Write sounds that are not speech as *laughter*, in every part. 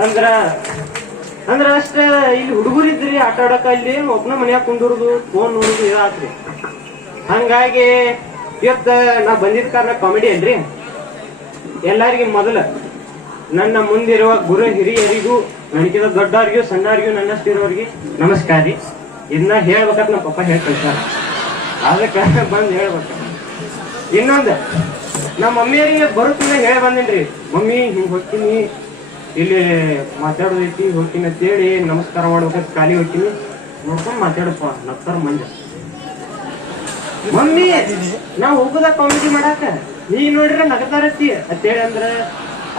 ಅಂದ್ರ ಅಂದ್ರ ಅಷ್ಟ, ಇಲ್ಲಿ ಹುಡುಗರು ಇದ್ರಿ, ಆಟ ಆಡಕ ಇಲ್ಲಿ, ಒಬ್ನ ಮನ್ಯಾಗ ಕುಂದಿರುದು ಫೋನ್ ನೋಡುದು ಇದಾತ್ರಿ. ಹಂಗಾಗಿ, ಇವತ್ತ ನಾ ಬಂದಿದ್ ಕಾರಣ ಕಾಮಿಡಿ ಅಲ್ರಿ. ಎಲ್ಲಾರಿಗೂ ಮೊದಲ, ನನ್ನ ಮುಂದಿರುವ ಗುರು ಹಿರಿಯರಿಗೂ, ನನಗಿಂತ ದೊಡ್ಡವ್ರಿಗೂ, ಸಣ್ಣವ್ರಿಗೂ, ನನ್ನಷ್ಟಿರೋರಿಗೆ ನಮಸ್ಕಾರ ರೀ. ಇದನ್ನ ಹೇಳ್ಬೇಕಂತ ನಮ್ಮ ಪಪ್ಪ ಹೇಳಿ ಕಳ್ಸಾರ ಅದಕ್ಕೆ ಬಂದು ಹೇಳ್ಬೇಕ. ಇನ್ನೊಂದು, ನಮ್ಮ ಮಮ್ಮಿಯರಿಗೆ ಬರುತ್ತಿಲ್ಲ, ಹೇಳಿ ಬಂದೇನ್ರಿ. ಮಮ್ಮಿ, ಹಿಂಗೆ ಹೋಗ್ತೀನಿ. ಇಲ್ಲಿ ಮಾತಾಡೋದೈತಿ, ಹೋಗ್ತೀನಿ ಅಂತೇಳಿ, ನಮಸ್ಕಾರ ಮಾಡ್ಬೇಕಂತ ಖಾಲಿ ಹೋಗ್ತೀನಿ. ನೋಡ್ಕೊಂಡು ಮಾತಾಡಪ್ಪ ನಗ್ತಾರ ಮಂಜ. ಮಮ್ಮಿ, ನಾವು ಹೋಗುದ ಕಾಮಿಡಿ ಮಾಡಾಕ? ನೀ ನೋಡ್ರ ನಗತಾರತಿ ಅಂತೇಳಿ ಅಂದ್ರ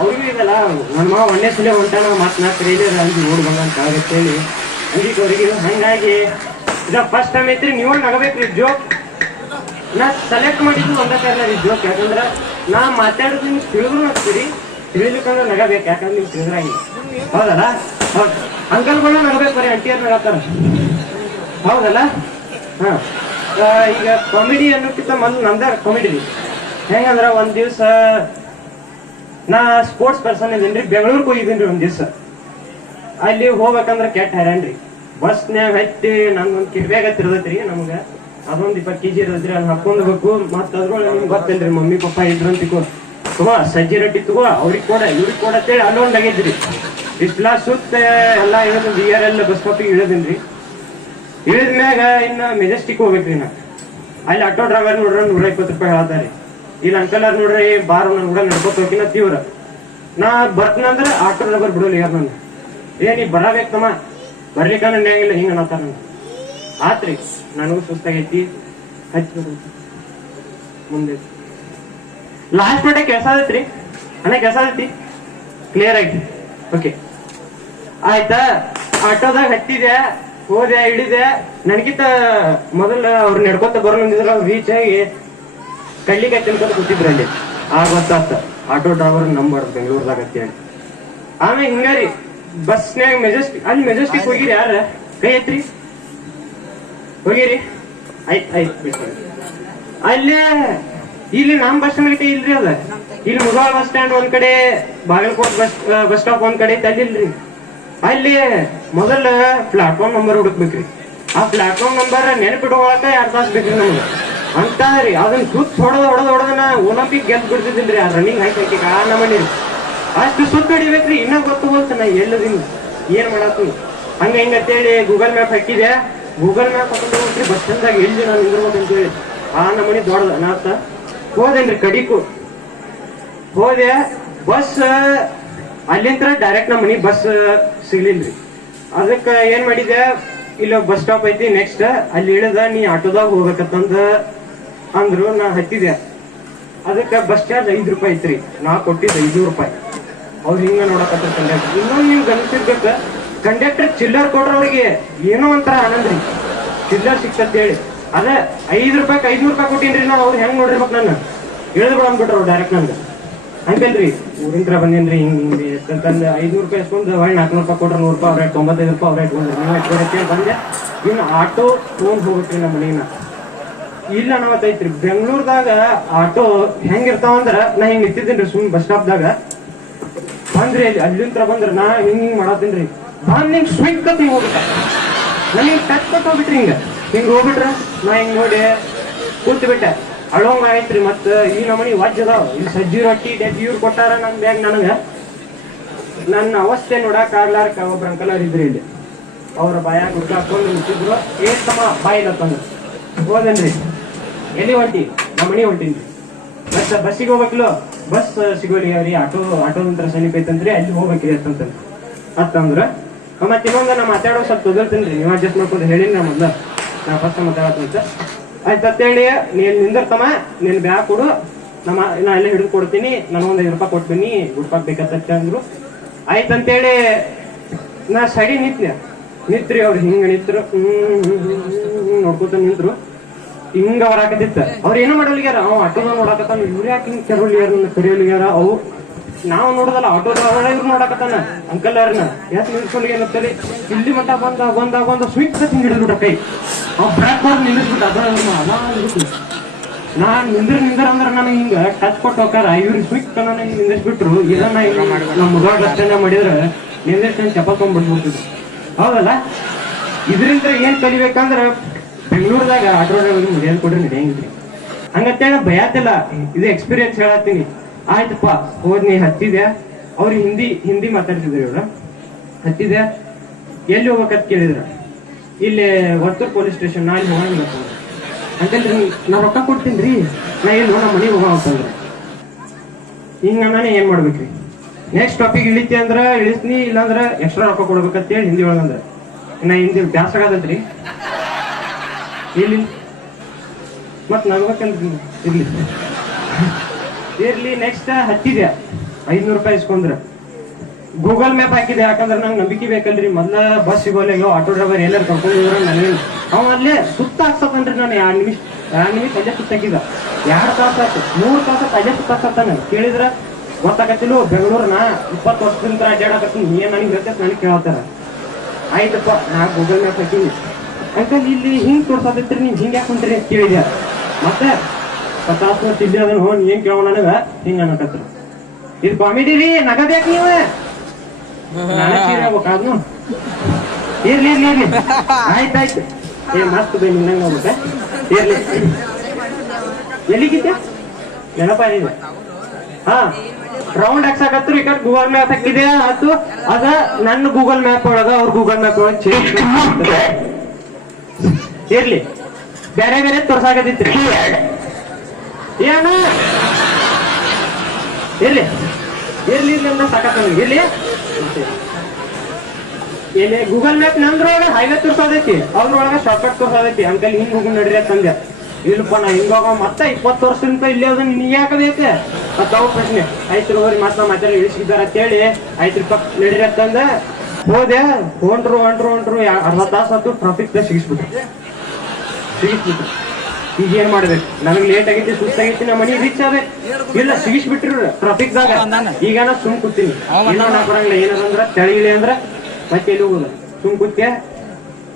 ಅವ್ರಿಗೂ ಇದಲ್ಲ ನನ್ನ ಮಾವ ಒಂದೇ ಸಲ ಹೊಂಟಾನ ಮಾತನಾಡ್ತಾರೆ ಇಲ್ಲ ಅಂದು ಅಂತ ಬಂದ ಅಂತ ಹೇಳಿ. ಅಂದಿಕ್ ಅವ್ರಿಗೆ ಹಂಗಾಗಿ, ಇದ ಫಸ್ಟ್ ಟೈಮ್ ಐತ್ರಿ ನೀವು ನಗಬೇಕ್ರಿ ಜೋಕ್ ನಾ ಸೆಲೆಕ್ಟ್ ಮಾಡಿದ್ದು ಒಂದ ಕಾರಣ ರೀ ಜೋಕ್ ಯಾಕಂದ್ರ ನಾ ಮಾತಾಡೋದು ನಿಮ್ಗೆ ತಿಳಿದ್ರು ನಗ್ತೀರಿ ತಿಳಿಲಿಕ್ಕಂದ್ರೆ ನಗಬೇಕು, ಯಾಕಂದ್ರೆ ನೀವು ತಿಳಿದ್ರಾಗಿ ಹೌದಲ್ಲ? ಹೌದು. ಅಂಕಲ್ಗಳು ನಗಬೇಕು, ಬರೀ ಅಂಟಿಯರ್ ನಗತ್ತಾರ ಹೌದಲ್ಲ? ಹಾ. ಈಗ ಕಾಮಿಡಿ ಅನ್ನೋಕ್ಕಿಂತ ಮೊದಲು ನಂದ ಕಾಮಿಡಿ ರೀ. ಹೆಂಗಂದ್ರ ಒಂದ್ ದಿವ್ಸ ನಾ ಸ್ಪೋರ್ಟ್ಸ್ ಪರ್ಸನ್ ಇದೀನಿ ಬೆಂಗಳೂರಿಗೆ ಹೋಗಿದ್ದೀನಿ ರೀ ಒಂದ್ ದಿವ್ಸ. ಅಲ್ಲಿ ಹೋಗ್ಬೇಕಂದ್ರ ಕೆಟ್ಟ ಹೈರಾಣ್ರಿ ಬಸ್ನ್ಯಾಗ ಹತ್ತಿ ನಂದೊಂದ್ ಕಿರ್ಬ್ಯಾಗ ತಿರ್ದೈತ್ರಿ ನಮ್ಗ. ಅದೊಂದು ಇಪ್ಪತ್ತು ಕೆಜಿ ಇರದ್ರಿ ಅಲ್ಲಿ ಹಾಕೊಂಡ್ಬೇಕು ಮತ್ತೆ ಅದ್ರೊಳಗೆ ನಿಮ್ಗೆ ಗೊತ್ತಿಲ್ರಿ, ಮಮ್ಮಿ, ಪಪ್ಪ ಇದ್ರು ಅಂತ ತಗೋ ಸಜ್ಜಿ ರೊಟ್ಟಿ ತಗೋ, ಅವ್ರಿಗೆ ಕೊಡ, ಇವ್ರಿಗೆ ಕೊಡ ಅಲ್ಲೊಂದು ಆಗಿದ್ರಿ ಇಷ್ಟ ಸುತ್ತ ಎಲ್ಲ ಇಳಿದು ಬಿ ಆರ್ ಎಲ್ ಬಸ್ ಸ್ಟಾಪಿಗೆ ಇಳಿದಿನ್ರಿ ಇಳಿದ ಮ್ಯಾಗ ಇನ್ನ ಮೆಜೆಸ್ಟಿಕ್ ಹೋಗ್ಬೇಕ್ರಿ ನಾ ಅಲ್ಲಿ ಆಟೋ ಡ್ರೈವರ್ ನೋಡ್ರ ನೂರ ಇಪ್ಪತ್ತು ರೂಪಾಯಿ ಹೇಳ್ತಾರೆ. ಇಲ್ಲಿ ಅಂಕಲ್ ಅವ್ರು ನೋಡ್ರಿ, ಬಾರ್ ನನ್ ಕೂಡ ನಡ್ಕೋತ ಹೋಗಿನ ತೀವ್ರ ನಾ ಬರ್ತನಂದ್ರೆ ಆಟೋ ಡ್ರೈವರ್ ಬಿಡೋಲ್ಲ ಯಾರು ನನ್ನ ಏ, ನೀ ಬರಬೇಕಮ್ಮ. ಬರ್ಲಿಕ್ಕ ನಂಗಿಲ್ಲ ಹಿಂಗ ಅನ್ನತ್ತಾರ ನನ್ನ ಆತ್ರಿ, ನನಗೂ ಸುಸ್ತಾಗೈತಿ. ಹಚ್ಚಿ ಮುಂದೆ. ಲಾಸ್ಟ್ ಮಟ್ಟ ಕೆಲಸ ರೀ ಅಣ್ಣ ಕೆಲಸ ಆದೈತಿ ಕ್ಲಿಯರ್ ಆಗಿ. ಓಕೆ ಆಯ್ತಾ? ಆಟೋದಾಗ ಹತ್ತಿದೆ ಹೋದೆ ಇಳಿದೆ. ನನಗಿಂತ ಮೊದಲು ಅವ್ರು ನಡ್ಕೊತ ಬರೋ ನಂದಿದ್ರ ರೀಚ್ ಆಗಿ ಕಳ್ಳಿಗೆ ತಿನ್ಕೊತ ಕೂತಿದ್ರು ಅಲ್ಲಿ. ಆ ಗೊತ್ತಾತ ಆಟೋ ಡ್ರೈವರ್ ನಂಬರ್ ಬೆಂಗಳೂರ್ದಾಗ ಅಂತ ಹೇಳಿ ಆಮೇಲೆ ಹಿಂಗಾರಿ ಬಸ್ನ್ಯಾಗ ಮೆಜೆಸ್ಟಿಕ್ ಅಲ್ಲಿ ಮೆಜೆಸ್ಟಿಕ್ ಹೋಗಿರಿ ಯಾರ? ಕೈ ಐತ್ರಿ ಹೋಗಿರಿ. ಆಯ್ತು ಆಯ್ತು ಅಲ್ಲೇ ಇಲ್ಲಿ ನಮ್ ಬಸ್ ಸ್ಟ್ಯಾಂಡ್ ಇಲ್ರಿ ಅದ. ಇಲ್ಲಿ ಮುಗಾಳ್ ಬಸ್ ಸ್ಟ್ಯಾಂಡ್ ಒಂದ್ ಕಡೆ, ಬಾಗಲಕೋಟ್ ಬಸ್ ಬಸ್ ಸ್ಟಾಪ್ ಒಂದ್ ಕಡೆ ತಲ್ಲಿಲ್ರಿ ಅಲ್ಲಿ ಮೊದಲ ಪ್ಲಾಟ್ಫಾರ್ಮ್ ನಂಬರ್ ಹುಡುಕ್ಬೇಕ್ರಿ. ಆ ಪ್ಲಾಟ್ಫಾರ್ಮ್ ನಂಬರ್ ನೆನಪಿಟ್ಕೊಳಕ ಎರಡ್ ತಾಸ್ ಬೇಕ್ರಿ ನಮ್ಗೆ. ಅಂತ ರೀ ಅದನ್ನ ಸುತ್ತ ಹೊಡೆದ ಹೊಡೆದ ಹೊಡೆದನ ಒಲಿಂಪಿಕ್ ಗೆದ್ದು ಬಿಡ್ತಿದ್ದಿಲ್ರಿ, ಆ ರನ್ನಿಂಗ್ ಹಾಕಿ ಆ ನಮ್ಮನಿ ಅಷ್ಟು ಸುತ್ತ ಹೊಡಿಬೇಕ್ರಿ, ಇನ್ನ ಗೊತ್ತು ನಾ ಎಲ್ಲದಿನ ಏನ್ ಮಾಡತ್ತು ಹಂಗ ಹಿಂಗ ಅಂತೇಳಿ ಗೂಗಲ್ ಮ್ಯಾಪ್ ಹಾಕಿದೆ. ಗೂಗಲ್ ಮ್ಯಾಪ್ ಹಾಕೊಂಡು ಬಸ್ ಸ್ಟ್ಯಾಂಡ್ದಾಗ ಎಲ್ಲಿ ನಾನು ಅಂತೇಳಿ ಆ ನಮ್ಮನಿ ದೊಡ್ಡದ ನಾತ ಹೋದೇನ್ರಿ ಕಡಿಕು ಹೋದೆ, ಬಸ್ ಅಲ್ಲಿಂದ ಡೈರೆಕ್ಟ್ ನಮ್ಮ ಮನಿ ಬಸ್ ಸಿಗ್ಲಿಲ್ರಿ. ಅದಕ್ಕ ಏನ್ ಮಾಡಿದೆ? ಇಲ್ಲ ಬಸ್ ಸ್ಟಾಪ್ ಐತಿ ನೆಕ್ಸ್ಟ್ ಅಲ್ಲಿ ಇಳಿದ, ನೀ ಆಟೋದಾಗ ಹೋಗ್ಬೇಕಂತಂದ ಅಂದ್ರು, ನಾ ಹತ್ತಿದೆ. ಅದಕ್ಕ ಬಸ್ ಚಾರ್ಜ್ ಐದು ರೂಪಾಯಿ ಐತ್ರಿ. ನಾ ಕೊಟ್ಟಿದ್ದು ಐನೂರು ರೂಪಾಯಿ. ಅವ್ರು ಹಿಂಗ ನೋಡಕತ್ರ ಕಂಡಕ್ಟರ್ ಇನ್ನೊಂದ್ ನೀವ್ ಗಮನಿಸಿರ್ಬೇಕ ಕಂಡಕ್ಟರ್ ಚಿಲ್ಲರ್ ಕೊಡ್ರ ಅವ್ರಿಗೆ ಏನೋ ಒಂಥರ ಆನಂದ್ರಿ. ಚಿಲ್ಲರ್ ಸಿಕ್ತಂತ ಹೇಳಿ. ಅದ ಐದು ರೂಪಾಯಿ, ಐದ್ನೂರು ರೂಪಾಯಿ ಕೊಟ್ಟಿನ್ರಿ ನಾ ಅವ್ರು ಹೆಂಗ್ ನೋಡಿರ್ಬೇಕು ನಾನು ಇಳಿದು ಅವ್ರು ಡೈರೆಕ್ಟ್ ನಂಗೆ ಹಂಗಲ್ರಿ ಊರಿಂತ್ರ ಬಂದೇನ್ರಿ, ಹಿಂಗ್ ಹಿಂಗ್ ಅಂತಂದು ಐನೂರು ರೂಪಾಯಿ ಇಸ್ಕೊಂಡು ಹೊಳ್ಳಿ ನಾಲ್ಕುನೂರು ರೂಪಾಯಿ ಕೊಟ್ರೆ, ನೂರು ರೂಪಾಯಿ ಅವ್ರೆ, ತೊಂಬತ್ತೈದು ರೂಪಾಯಿ ಅವ್ರೆ ಇಟ್ಕೊಂಡ್ರಿ ನೀವು ಇಟ್ಕೊಂಡಕ್ಕೆ ಬಂದೆ. ಇನ್ನು ಆಟೋ ತೊಗೊಂಡ್ ಹೋಗ್ಬಿಟ್ರಿ ನಮ್ಮ ಮನೆಯನ್ನ ಇಲ್ಲ ನಾವತ್ತೈತ್ರಿ ಬೆಂಗಳೂರದಾಗ ಆಟೋ ಹೆಂಗಿರ್ತಾವಂದ್ರ ನಾ ಹಿಂಗ್ ರೀ ಸುಮ್ ಬಸ್ ಸ್ಟಾಪ್ದಾಗ ಬಂದ್ರಿ ಅಲ್ಲಿ ಅಲ್ಲಿಂತ್ರ ಬಂದ್ರ ನಾ ಹಿಂಗ್ ಮಾಡತ್ತೀನಿ ರೀ ಬಂದ್ ಹಿಂಗ್ ಸ್ವಿಂಗ್ ಕತ್ತಿ ಹೋಗ್ಬಿಟ್ಟ ನನಗೆ ಟಚ್ ಕೊಟ್ಟು ಹೋಗ್ಬಿಟ್ರಿ ಹಿಂಗ. ಹಿಂಗ್ ಹೋಗ್ಬಿಟ್ರ? ನಾ ಹಿಂಗ್ ನೋಡಿ ಕೂತು ಬಿಟ್ಟೆ ಅಳೋಂಗ ಆಯ್ತ್ರಿ ಮತ್ತ ಈ ನಮನಿ ವಾಜ್ ಅದಾವ. ಇಲ್ಲಿ ಸಜ್ಜಿ ರೊಟ್ಟಿ ಡೆಕ್ ಇವ್ರು ಕೊಟ್ಟಾರ ನನ್ ಬ್ಯಾಗ್ ನನಗ. ನನ್ನ ಅವಸ್ಥೆ ನೋಡಕ್ ಆಗ್ಲಾರಕ ಒಬ್ರ ಅಂಕಲರ್ ಇದ್ರಿ ಇಲ್ಲಿ. ಅವ್ರ ಬಾಯಾಗ ಹುಡ್ಕ ಹಾಕೊಂಡು ನಿಂತಿದ್ರು. ಏನ್ ತಮ್ಮ ಬಾಯಿಲ್ಲ ತಂದ್ರು ಹೋದನ್ರಿ ಎಲ್ಲಿ ಹೊಂಟಿ? ನಮ್ಮ ಮನಿ ಹೊಂಟೀನಿ ಮತ್ತೆ ಬಸ್ಸಿಗೆ ಹೋಗ್ಬೇಕಲ್ಲ? ಬಸ್ ಸಿಗೋಲಿ ಅವ್ರಿ, ಆಟೋ ಆಟೋ ನಂತರ ಸಮೀಪ ಐತಂದ್ರಿ ಅಲ್ಲಿ ಹೋಗ್ಬೇಕ್ರಿ ಅಂತಂತ ಅತ್ತಂದ್ರ ಮತ್ತೆ ಇನ್ನೊಂದ ನಾ ಮಾತಾಡೋ ಸ್ವಲ್ಪ ತೊದಲ್ತೀನಿ ನೀವು ಅಡ್ಜಸ್ಟ್ ಮಾಡ್ಕೊಂಡು ಹೇಳಿ ನಾ ಮೊದ್ಲ. ನಾ ಫಸ್ಟ್ ಮಾತಾಡತ್ತಂತ ಆಯ್ತು ಅಂತೇಳಿ ನೀನ್ ನಿಂದಿರ್ತಮ್ಮ ನೀನ್ ಬ್ಯಾಗ್ ಕೊಡು. ನಮ್ಮ, ನಾ ಎಲ್ಲ ಹಿಡಿದು ಕೊಡ್ತೀನಿ. ನನಗೊಂದು ಐದು ರೂಪಾಯಿ ಕೊಡ್ತೀನಿ ಗುಡ್ಪಾಕ್ ಬೇಕಂತ ಅಂದ್ರು. ಆಯ್ತು ಅಂತೇಳಿ ನಾ ಸೈಡಿ ನಿಂತ್ನೆ. ನಿಂತ್ರಿ ಅವ್ರು ಹಿಂಗ ನಿಂತ್ರು. ಹ್ಮ್ ನೋಡ್ಕೊತ ನಿಂತ್ರು. ಹಿಂಗ ಹೊರಾಕತ್ತಿತ್ತ ಅವ್ರ ಏನು ಮಾಡಲಿಗ್ಯಾರ? ಅವ್ ಆಟೋದ ನೋಡಾಕತ್ತಾನ. ಇವ್ರು ಯಾಕೆ ಹಿಂಗ್ ಕೆರಳಿಗ್ಯಾರ? ಕರೆಯಲಿಗ್ಯಾರ ಅವು ನಾವು ನೋಡದಲ್ಲ, ಆಟೋ ಡ್ರೈವರ್ ಇವ್ರು ನೋಡಾಕತ್ತಾನ. ಅಂಕಲ್ ಅವ್ರನ್ನ ಯಾಕೆ ನಿಲ್ಸ್ಕೊಂಡಿಗೇನತ್ತರಿ ಇಲ್ಲಿ ಮಟ್ಟ ಬಂದ ಬಂದ ಬಂದ. ಸ್ವಿಚ್ ಹಿಂಗ್ ಹಿಡಿದ್ಬಿಟ್ಟ ಕೈ. ಅವ್ ಬ್ರೇಕ್ ಮಾಡಿ ನಿಲ್ಲಿಸ್ಬಿಟ್ಟ ನಾನ್ ನಿಂದ್ರ ನಿಂದ್ರ ಅಂದ್ರ ನನಗೆ ಹಿಂಗ ಟಚ್ ಕೊಟ್ಟು ಹೋಗಾರ ಇವ್ರು ಸ್ವಿಚ್ ನನಗೆ ಹಿಂಗ್ ನಿಂದಿಸ್ಬಿಟ್ರು ಇದನ್ನ ನಮ್ಮ ಮುಗಾಡ್ ರಸ್ತೆನ ಮಾಡಿದ್ರ ನಿಂದಿಷ್ಟು ಚಪಾತ್ ತೊಗೊಂಡ್ಬಿಡ್ಬಿಡ್ತಿದ್ರು ಹೌದಲ್ಲ? ಇದರಿಂದ ಏನ್ ಕಲಿಬೇಕಂದ್ರ ಬೆಂಗಳೂರದಾಗ ಆಟೋ ಡ್ರೈವರ್ ಮುಗಿಯಲ್ ಕೊಡ್ರಿ ನಡೆಯಂಗಿಲ್ರಿ ಹಂಗತ್ತೇಳ ಭಯಾತಿಲ್ಲ ಇದು ಎಕ್ಸ್ಪೀರಿಯನ್ಸ್ ಹೇಳತ್ತೀನಿ. ಆಯ್ತಪ್ಪ ಹೋದ್ ನೀ ಹತ್ತಿದ್ಯಾ? ಅವ್ರು ಹಿಂದಿ ಹಿಂದಿ ಮಾತಾಡ್ತಿದ್ರು ಇವ್ರು. ಹತ್ತಿದ್ಯಾ? ಎಲ್ಲಿ ಹೋಗ್ಬೇಕಂತ ಕೇಳಿದ್ರ. ಇಲ್ಲಿ ವರ್ತೂರ್ ಪೊಲೀಸ್ ಸ್ಟೇಷನ್ ನಾ, ಇಲ್ಲಿ ಹೋಗಂಗಿಲ್ಲ ಅಂತಂದ್ರೆ ನಾ ರೊಕ್ಕ ಕೊಡ್ತೀನಿ ರೀ ನಾ ಇಲ್ಲಿ ನಮ್ಮ ಮನೆಗೆ ಹೋಗೋ ಅಂತಂದ್ರೆ ಹಿಂಗ ನಾನು ಏನ್ ಮಾಡ್ಬೇಕ್ರಿ? ನೆಕ್ಸ್ಟ್ ಟಾಪಿಕ್ ಇಳಿತಿ ಅಂದ್ರೆ, ಇಳಿಸ್ನಿ, ಇಲ್ಲಾಂದ್ರೆ ಎಕ್ಸ್ಟ್ರಾ ರೊಕ್ಕ ಕೊಡ್ಬೇಕಂತೇಳಿ ಹಿಂದಿ ಒಳಗಂದ್ರೆ ನಾ ಹಿಂದಿ ಬ್ಯಾಸರ ಆಗತ್ತೈತ್ರಿ ಇಲ್ಲಿ ಮತ್ ನಗ್ಬೇಕಂತ ಇರ್ಲಿ. ಇರ್ಲಿ. *laughs* ನೆಕ್ಸ್ಟ್ ಹತ್ತಿದೆ ಐದ್ನೂರು ರೂಪಾಯಿ ಇಸ್ಕೊಂಡ್ರ. ಗೂಗಲ್ ಮ್ಯಾಪ್ ಹಾಕಿದೆ, ಯಾಕಂದ್ರೆ ನಂಗೆ ನಂಬಿಕೆ ಬೇಕಲ್ರಿ. ಮೊದ್ಲ ಬಸ್ ಸಿಗೋಲ್ಲ ಆಟೋ ಡ್ರೈವರ್ ಎಲ್ಲರೂ ಕರ್ಕೊಂಡು ನನಗೆ ಅವ ಅಲ್ಲೇ ಸುತ್ತ ಹಾಕ್ಸತ್ತನ್ರಿ ನಾನು, ಎರಡು ನಿಮಿಷ ಎರಡು ನಿಮಿಷ ಅಲ್ಲೇ ಸುತ್ತಾಕಿದ. ಎರಡು ತಾಸು ಆಯ್ತು, ಮೂರು ತಾಸು ಅಲ್ಲೇ ನಾನು. ಕೇಳಿದ್ರೆ, ಗೊತ್ತಾಗತ್ತಿಲ್ಲ ನಾ ಇಪ್ಪತ್ತು ವರ್ಷದಿಂದ ಅಡ್ಡಾಡಕತ್ತೀನಿ ಏನ್ ನನಗೆ ಹೇಳ್ತೈತೆ ನನಗೆ ಕೇಳತ್ತಾರ ಆಯ್ತಪ್ಪ, ನಾ ಗೂಗಲ್ ಮ್ಯಾಪ್ ಹಾಕಿನಿ. ಅಂಕಲ್, ಇಲ್ಲಿ ಹಿಂಗ್ ತೋರ್ಸತೈತ್ರಿ ನೀವು ಹಿಂಗೆ ಯಾಕೆ ಹೊಂಟ್ರಿ ಅಂತ ಕೇಳಿದ್ಯ? ಮತ್ತೆ ಪಚಾಸ್ ವರ್ಷ ಇಲ್ಲಿ ಅದನ್ನ ಹೋಗಿ ಏನ್ ಕೇಳೋಣ ನನಗ, ಹಿಂಗ ಅನ್ನಕತ್ರ ಇದು ಕಾಮಿಡಿ ರೀ, ನಗಬೇಕು ನೀವ. ನಾನೇ ಸೀರೆ ಆಗ್ಬೇಕಾದ್ನು ಇರ್ಲಿ ಇರ್ಲಿ ಇರ್ಲಿ. ಆಯ್ತಾಯ್ತು ಏ ಮಸ್ತ್ ಬೈ ನಿನ್ನ ಹೋಗ್ಬಿಟ್ಟೆ. ಇರ್ಲಿ. ಎಲ್ಲಿಗಿದ್ದೆ? ನೆನಪ ಇದೆ ಹಾ. ರೌಂಡ್ ಹಾಕ್ಸಾಕತ್ರು ಈಗ ಗೂಗಲ್ ಮ್ಯಾಪ್ ಹಾಕಿದೆ ಅದು ಅದ ನನ್ನ ಗೂಗಲ್ ಮ್ಯಾಪ್ ಒಳಗ ಅವ್ರ ಗೂಗಲ್ ಮ್ಯಾಪ್ ಒಳಗ ಚೇಂಜ್ ಇರ್ಲಿ. ಬೇರೆ ಬೇರೆ ತೋರ್ಸಾಕತ್ತಿತ್ತು. ಏನು? ಇರ್ಲಿ. ಇರ್ಲಿ ಇರ್ಲಿ ಅಂತ ಸಾಕತ್ತ ಇರ್ಲಿ. ಇಲ್ಲಿ ಗೂಗಲ್ ಮ್ಯಾಪ್ ನಂದ್ರೊಳಗ ಹೈವೇ ತೋರ್ಸೋದೈತಿ. ಅದ್ರೊಳಗ ಶಾರ್ಟ್ಕಟ್ ತೋರ್ಸೋದೈತಿ. ಅಂಕಲ್ ಹಿಂಗ್ ಹೋಗಿ ನಡ್ರಿ ಅಂತಂದೆ ಇಲ್ಲಪ್ಪ ನಾ ಹಿಂಗ ಹೋಗೋ ಮತ್ತೆ ಇಪ್ಪತ್ತು ವರ್ಷದಿಂದ ಇಲ್ಲಿ ಅದನ್ನ ನೀ ಯಾಕೆ ಬೇಕು ಮತ್ತ ಅವ್ರ ಪ್ರಶ್ನೆ. ಆಯ್ತು ಹೋಗ್ರಿ ಮತ್ತ ಮತ್ತೆ ಇಳಿಸಿದಾರ ಅಂತೇಳಿ ಐತ್ ರೂಪಾಯಿ ನಡ್ರಿ ಅಂತಂದ ಹೋದೆ. ಹೊಂಟ್ರು ಹೊಂಟ್ರು ಹೊಂಟ್ರು. ಅರ್ಧ ತಾಸು ಹತ್ತು ಟ್ರಾಫಿಕ್ ಸಿಗಿಸ್ಬಿಟ್ರು. ಸಿಗಿಸ್ಬಿಟ್ರು. ಈಗ ಏನ್ ಮಾಡ್ಬೇಕು? ನನಗೆ ಲೇಟ್ ಆಗೈತಿ ಸುಸ್ತಾಗೈತಿ ನಮ್ಮ ಮನೆ ರೀಚ್ ಆದ್ರೆ ಇಲ್ಲ ಸಿಗಿಸ್ಬಿಟ್ರು ಟ್ರಾಫಿಕ್ ದಾಗ. ಈಗ ನಾ ಸುಮ್ ಕೂತೀನಿ. ಬರಂಗಿಲ್ಲ. ಏನದಂದ್ರ ತೆಳಿಲಿ ಅಂದ್ರ ಮತ್ತೆ ಎಲ್ಲಿ ಸುಮ್ ಕೂತ್ಯ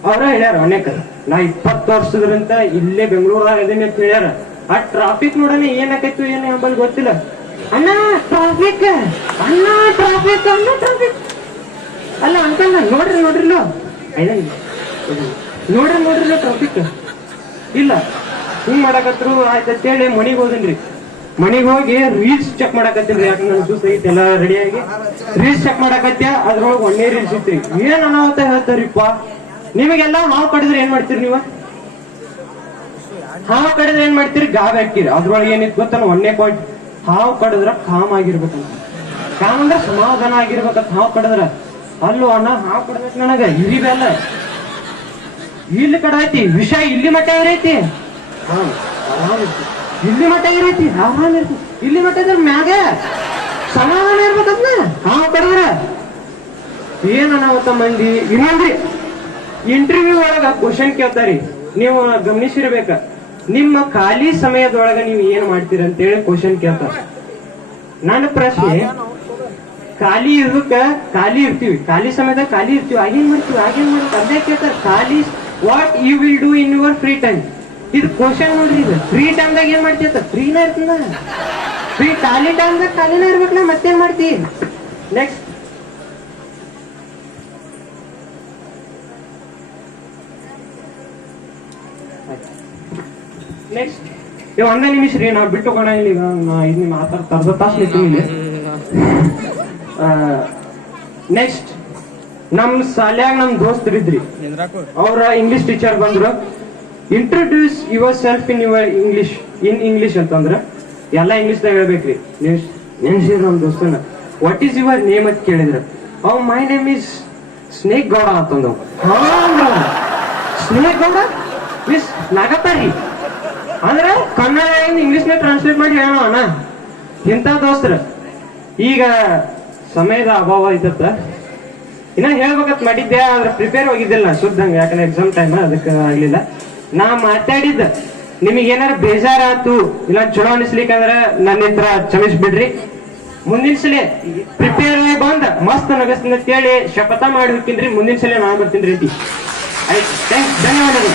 ಅವ್ರ ಹೇಳ್ಯಾರ ಅನೇಕ. ನಾ ಇಪ್ಪತ್ತು ವರ್ಷದ್ರಂತ ಇಲ್ಲೇ ಬೆಂಗಳೂರಾಗ ಅದೀನಿ ಅಂತ ಹೇಳ್ಯಾರ. ಆ ಟ್ರಾಫಿಕ್ ನೋಡೋಣ ಏನಾಕೈತು ಏನು ಎಂಬಲ್ಲಿ ಗೊತ್ತಿಲ್ಲ. ಅಣ್ಣ ಟ್ರಾಫಿಕ್ ಅಣ್ಣ ಟ್ರಾಫಿಕ್ ಅಣ್ಣ ಟ್ರಾಫಿಕ್ ಅಲ್ಲ ಅಂಕಲ್ ನೋಡ್ರಿ, ನೋಡ್ರಿಲ್ಲ. ನೋಡ್ರಿ, ನೋಡ್ರಿಲ್ಲ ಟ್ರಾಫಿಕ್ ಇಲ್ಲ, ಹಿಂಗ್ ಮಾಡಕತ್ರು ಆಯ್ತು ಮನಿಗ್ ಹೋದನ್ರಿ. ಮನಿಗ್ ಹೋಗಿ ರೀಲ್ಸ್ ಚೆಕ್ ಮಾಡಕತ್ತೀನಿ ಯಾಕಂದ್ರೆ ನನ್ನ ಜ್ಯೂಸ್ ಐತಿ ಎಲ್ಲ ರೆಡಿ ಆಗಿ. ರೀಲ್ಸ್ ಚೆಕ್ ಮಾಡಕತ್ಯ ಅದ್ರೊಳಗೆ ಒಣ್ಣೆ ರೀಲ್ಸ್ ಇತ್ತು ಏನ್ ಅನಾಹುತ ಹೇಳ್ತಾರಿಪ್ಪ? ನಿಮಗೆಲ್ಲ ಹಾವು ಕಡಿದ್ರೆ ಏನ್ ಮಾಡ್ತೀರಿ ನೀವು? ಹಾವು ಕಡಿದ್ರೆ ಏನ್ ಮಾಡ್ತೀರಿ? ಗಾಬ್ ಹಾಕ್ತೀರಿ. ಅದ್ರೊಳಗೆ ಏನಿತ್ತು ಗೊತ್ತಲ್ಲ ಒಣ್ಣೆ ಪಾಯಿಂಟ್ ಹಾವು ಕಡಿದ್ರ ಕಾಮ್ ಆಗಿರ್ಬೇಕಂತ. ಕಾಮ್ ಅಂದ್ರೆ ಸಮಾಧಾನ ಆಗಿರ್ಬೇಕಂತ ಹಾವು ಕಡಿದ್ರ. ಅಲ್ಲೂ ಅಣ್ಣ ಹಾವು ಕಡ್ಬೇಕು ನನಗ ಇರಿಬೆಲ್ಲ ಇಲ್ಲಿ ಕಡೆ ಐತಿ ವಿಷ ಇಲ್ಲಿ ಮಟ್ಟ ಇರೈತಿ ಹಾ, ಆರಾಮ್. ಇಲ್ಲಿ ಮಠ ಇರೈತಿ ಸಮಾಧಾನ ಇರ್ತಿ ಇಲ್ಲಿ ಮಟ್ಟ ಇದ್ರ ಮ್ಯಾಗ ಸಮಾಧಾನ ಇರ್ಬೇಕಂತ? ಹಾವು ಕಡಿದ್ರ ಏನ ಅನಾಹುತ ಮಂದಿ? ಇನ್ನೊಂದ್ರಿ ಇಂಟರ್ವ್ಯೂ ಒಳಗ ಕ್ವಶನ್ ಕೇಳ್ತಾರಿ. ನೀವು ಗಮನಿಸಿರ್ಬೇಕ. ನಿಮ್ಮ ಖಾಲಿ ಸಮಯದೊಳಗ ನೀವು ಏನ್ ಮಾಡ್ತೀರ ಅಂತೇಳಿ ಕ್ವಶನ್ ಕೇಳ್ತಾರ. ನನ್ನ ಪ್ರಶ್ನೆ, ಖಾಲಿ ಇರೋದಕ್ಕ ಖಾಲಿ ಇರ್ತೀವಿ. ಖಾಲಿ ಸಮಯದಾಗ ಖಾಲಿ ಇರ್ತೀವಿ. ಆಗೇನ್ ಮಾಡ್ತೀವಿ? ಆಗೇನ್ ಮಾಡ್ತೀವಿ? ಅದೇ ಕೇಳ್ತಾರ. ಖಾಲಿ what you will do in your free time ಇದು ಕ್ವಶನ್ ನೋಡ್ರಿ ಇದು ಫ್ರೀ ಟೈಮ್ದಾಗ ಏನ್ ಮಾಡ್ತೀಯ ಫ್ರೀನ ಇರ್ತದ. ಫ್ರೀ ಖಾಲಿ ಟೈಮ್ದಾಗ ಖಾಲಿನ ಇರ್ಬೇಕಲ್ಲ ಮತ್ತೇನ್ ಮಾಡ್ತಿ? ನೆಕ್ಸ್ಟ್ ನೆಕ್ಸ್ಟ್ ಒಂದೇ ನಿಮಿಷ ರೀ ನಾವು ಬಿಟ್ಟು ಕೊಡ ಇಲ್ಲಿ ಇದು ಮಾತಾಡ್ತಾ ಅರ್ಧ ತಾಸು ಇಲ್ಲಿ. ನೆಕ್ಸ್ಟ್ ನಮ್ ಶಾಲ್ಯಾಗ ನಮ್ ದೋಸ್ತರಿದ್ರಿ. ಅವ್ರ ಇಂಗ್ಲಿಷ್ ಟೀಚರ್ ಬಂದ್ರು. Introduce yourself in your English in English ಅಂತಂದ್ರೆ, ಎಲ್ಲ ಇಂಗ್ಲಿಷ್ ದಾಗ ಹೇಳ್ಬೇಕ್ರಿ ನೆನ್ಸಿರ್ ನಮ್ ದೋಸ್ತನ. ವಾಟ್ ಈಸ್ ಯುವರ್ ನೇಮ್ ಅಂತ ಕೇಳಿದ್ರ ಅವ್ my name is snake Gowda ಅಂತಂದವ್. Snake Gowda miss ನಾಗಪ್ಪಾರಿ ಅಂದ್ರೆ ಕನ್ನಡ ಇಂಗ್ಲಿಷ್ನ ಟ್ರಾನ್ಸ್ಲೇಟ್ ಮಾಡಿ ಹೇಳೋಣ. ಅಣ್ಣ ಇಂಥ ದೋಸ್ತರ, ಈಗ ಸಮಯದ ಅಭಾವ ಇದ್ದತ್ತ ಇನ್ನ ಹೇಳ್ಬೇಕಂತ ಮಾಡಿದ್ದೆ, ಆದ್ರೆ ಪ್ರಿಪೇರ್ ಹೋಗಿದ್ದಿಲ್ಲ ಶುದ್ಧಂಗ ಯಾಕಂದ್ರೆ ಎಕ್ಸಾಮ್ ಟೈಮ್ ಅದಕ್ಕೆ ಆಗ್ಲಿಲ್ಲ. ನಾ ಮಾತಾಡಿದ್ದ. ನಿಮಗೆ ಏನಾರ ಬೇಜಾರಾತು ಇಲ್ಲ ಚಲೋ ಅನಿಸ್ಲಿಕ್ಕಂದ್ರ ನನ್ನ ಹತ್ರ ಕ್ಷಮಿಸ್ಬಿಡ್ರಿ. ಮುಂದಿನ ಸಲ ಪ್ರಿಪೇರ್ ಬಂದ, ಮಸ್ತ್ ನಗಸ್ತೀನಿ ಕೇಳಿ ಶಪಥ ಮಾಡಿ ಹೋಗ್ತೀನಿ ಮುಂದಿನ ಸಲ ನಾನು ಬರ್ತೀನಿ ರೀತಿ ಆಯ್ತು. ಥ್ಯಾಂಕ್ಸ್ ಧನ್ಯವಾದಗಳು.